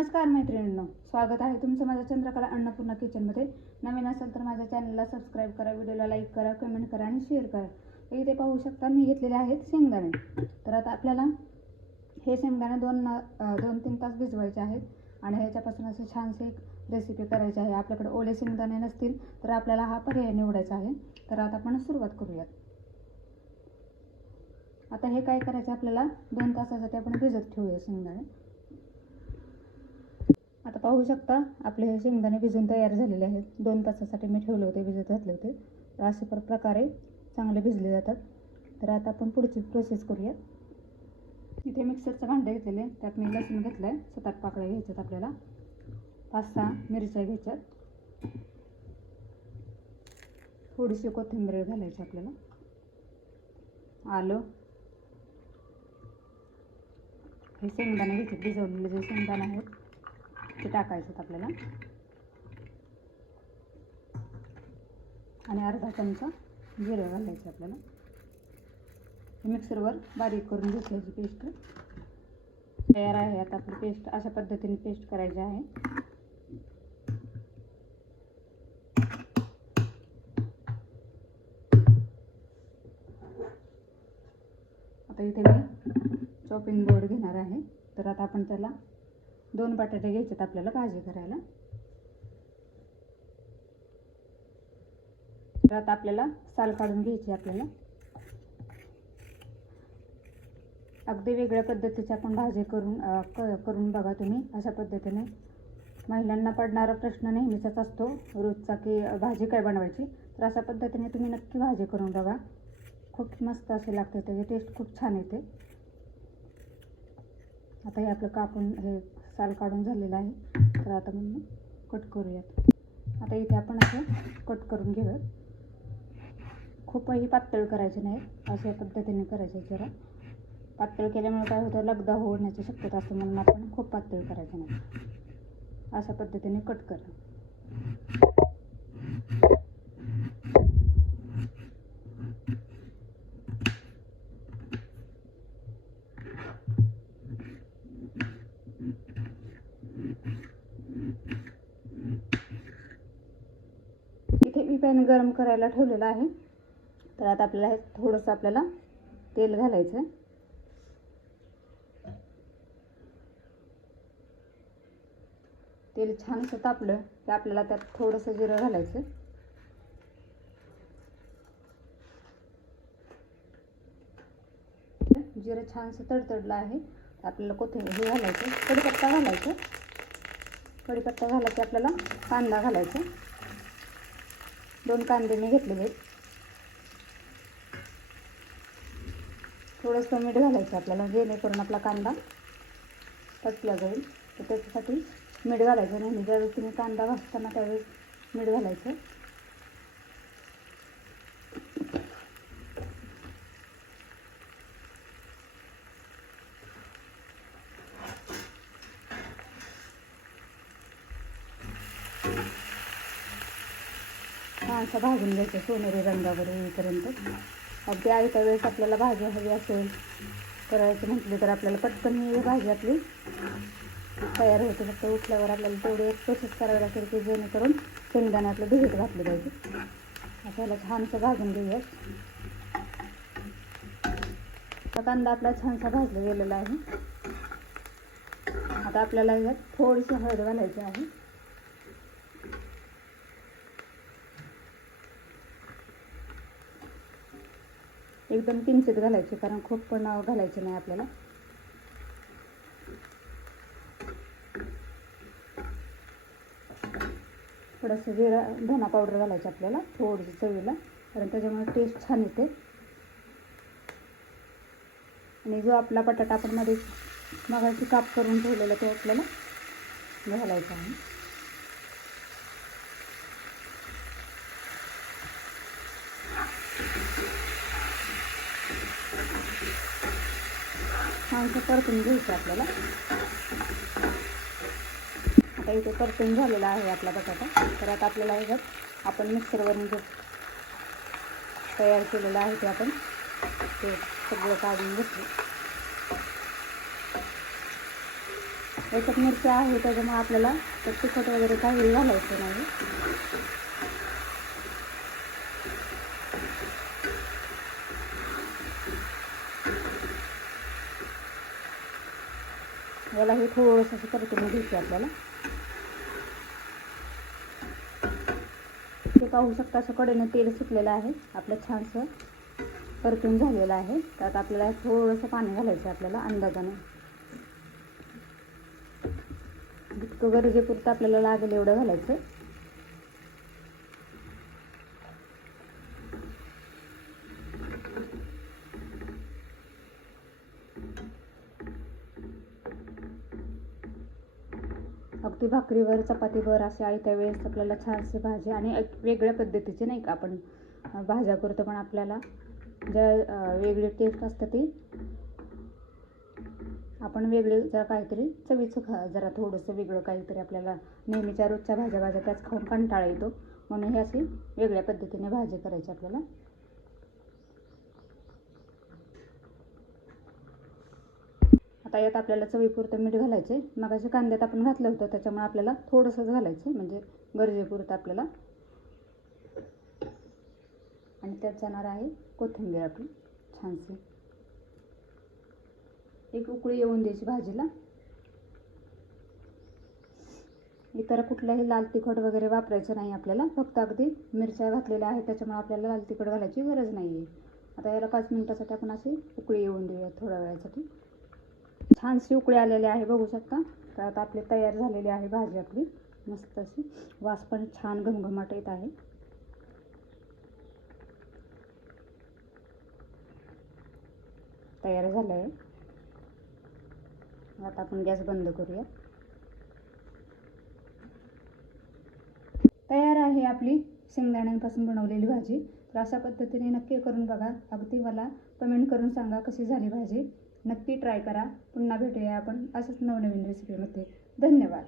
नमस्कार मैत्रिणींनो स्वागत आहे तुमचं माझ्या चंद्रकला अन्नपूर्णा किचनमध्ये नवीन असेल तर माझ्या चॅनलला सबस्क्राईब करा व्हिडिओला लाईक करा कमेंट करा आणि शेअर करा. तर इथे पाहू शकता मी घेतलेले आहेत शेंगदाणे. तर आता आपल्याला हे शेंगदाणे दोन दोन तीन तास भिजवायचे आहेत आणि ह्याच्यापासून असे छानसे एक रेसिपी करायची आहे. आपल्याकडे ओले शेंगदाणे नसतील तर आपल्याला हा पर्याय निवडायचा आहे. तर आता आपण सुरुवात करूयात. आता हे काय करायचं आपल्याला? दोन तासासाठी आपण भिजत ठेवूया शेंगदाणे. आता पाहू शकता आपले हे शेंगदाणे भिजून तयार झालेले आहेत. दोन तासासाठी मी ठेवले होते भिजत घातले होते. तर अशा प्रकारे चांगले भिजले जातात. तर आता आपण पुढची प्रोसेस करूया. इथे मिक्सरचं भांडं घेतलेले त्यात मी लसूण घेतलं आहे सात आठ पाकळ्या घ्यायच्यात आपल्याला. पाच सहा मिरच्या घ्यायच्यात. थोडीशी कोथिंबीर घालायची आपल्याला. आलं. हे शेंगदाणे घ्यायचे. भिजवलेले जे शेंगदाणे आहेत ते टाकायचं आपल्याला. आणि अर्धा चमचा जिरं घालायचं आपल्याला. मिक्सरवर बारीक करून घेतल्याची पेस्ट. तयार आहे आता आपली पेस्ट. अशा पद्धतीने पेस्ट करायची आहे. आता इथे मी चॉपिंग बोर्ड घेणार आहे. तर आता आपण त्याला दोन बटाटे घ्यायचेत आपल्याला भाजी करायला. तर आता आपल्याला साल काढून घ्यायची आपल्याला. अगदी वेगळ्या पद्धतीची आपण भाजी करून क करून बघा तुम्ही. अशा पद्धतीने महिलांना पडणारा प्रश्न नेहमीचाच असतो रोजचा की भाजी काय बनवायची. तर अशा पद्धतीने तुम्ही नक्की भाजी करून बघा. खूप मस्त असे लागते त्याची टेस्ट खूप छान येते. आता हे आपलं कापून हे साल काढून झालेला आहे. तर आता म्हणून कट करूयात. आता इथे आपण असं कट करून घेऊयात. खूपही पातळ करायचे नाहीत. अशा पद्धतीने करायचे जरा. पातळ केल्यामुळे काय होतं? लगदा होण्याची शक्यता असते म्हणून आपण खूप पातळ करायचं नाही. अशा पद्धतीने कट करा इथे मी पॅन गरम करायला ठेवलेला आहे. तर आता आपल्याला हे थोडंसं आपल्याला तेल घालायचं आहे तेल छानसं तापलं की आपल्याला त्यात थोडंसं जिरं घालायचं जिरं छानसं तडतडलं आहे. आपल्याला कोथिंबीर हे घालायचं कडीपत्ता घालायचं कडीपत्ता घाला की आपल्याला कांदा घालायचा. दोन कांदे मी घेतलेले थोडंसं मीठ घालायचं आपल्याला जेणेकरून आपला कांदा पचला जाईल. तर त्याच्यासाठी मीठ घालायचं नाही. ज्यावेळेस तुम्ही कांदा भाजताना त्यावेळेस मीठ घालायचं. छानसा भाजून घ्यायचं सोनेरी रंगावर येईपर्यंत अगदी आयत्या वेळेस आपल्याला भाजी हवी असेल करायचं म्हटली तर आपल्याला पटकन ही भाजी आपली तयार होते. फक्त उठल्यावर आपल्याला तेवढी एक प्रोसेस करावी लागेल की जेणेकरून शेंगदाणे आपलं भिजत घातलं पाहिजे. आपल्याला छानसं भाजून घेऊयात. आता कांदा आपला छानसा भाजला गेलेला आहे. आता आपल्याला यात थोडीशी हळद घालायची आहे. एकदम किंचित घालायची कारण खूप पण घालायचे नाही आपल्याला. थोडंसं जिरा धना पावडर घालायचं आपल्याला थोडीशी चवीला कारण त्याच्यामुळे टेस्ट छान येते. आणि जो आपला बटाटा आपण मध्ये मगाशी काप करून ठेवलेला तो आपल्याला घालायचा आहे. मांस परतून घ्यायचं आपल्याला. आता इथे परतून झालेला आहे आपला बटाटा. तर आता आपल्याला ह्याच्यात आपण मिक्सरवरून जे तयार केलेलं आहे ते आपण. ते सगळं काढून घेतलं. याच्यात मिरच्या आहे त्याच्यामुळे आपल्याला तिखट वगैरे काही घालायचं नाही. याला हे थोडंसं असं परतून घ्यायचं आहे आपल्याला. ते पाहू शकता असं कडेनं तेल सुटलेलं आहे. आपलं छानसं परतून झालेलं आहे. त्यात आपल्याला थोडंसं पाणी घालायचं आहे आपल्याला अंदाजाने. जितकं गरजेपुरतं आपल्याला लागेल एवढं घालायचं. अगदी भाकरीवर चपातीवर असे आयत्या वेळेस आपल्याला छानसे भाजी आणि एक वेगळ्या पद्धतीचे नाही का आपण भाज्या करतो पण आपल्याला. ज्या वेगळी टेस्ट असते ती आपण वेगळे जरा काहीतरी चवीचं खा जरा थोडंसं वेगळं काहीतरी आपल्याला नेहमीच्या रोजच्या भाज्या भाज्या त्याच खाऊन कंटाळा येतो. म्हणून हे अशी वेगळ्या पद्धतीने भाजी करायची आपल्याला. आता यात आपल्याला चवीपुरतं मीठ घालायचे. मगाशी कांद्यात आपण घातलं होतं त्याच्यामुळे आपल्याला थोडंसंच घालायचं म्हणजे गरजेपुरतं आपल्याला. आणि त्यात जाणार आहे कोथिंबीर आपली छानशी. एक उकळी येऊन द्यायची भाजीला. इतर कुठलंही लाल तिखट वगैरे वापरायचं नाही आपल्याला. फक्त अगदी मिरच्या घातलेल्या आहेत त्याच्यामुळे आपल्याला लाल तिखट घालायची गरज नाही आहे आता याला पाच मिनटासाठी आपण अशी उकळी येऊन देऊया थोड्या वेळासाठी. छानशी उकळी आलेले आहे बघू शकता. तर आता आपली तयार झालेली आहे भाजी आपली. मस्त अशी. वास पण छान घमघमाट येत आहे. तयार झालं आहे आता आपण गॅस बंद करूया. तयार आहे आपली शेंगदाण्यांपासून बनवलेली भाजी. तर अशा पद्धतीने नक्की करून बघा. अगदी मला कमेंट करून सांगा कशी झाली भाजी. नक्की ट्राय करा. पुन्हा भेटूया आपण असंच नवनवीन रेसिपीमध्ये धन्यवाद.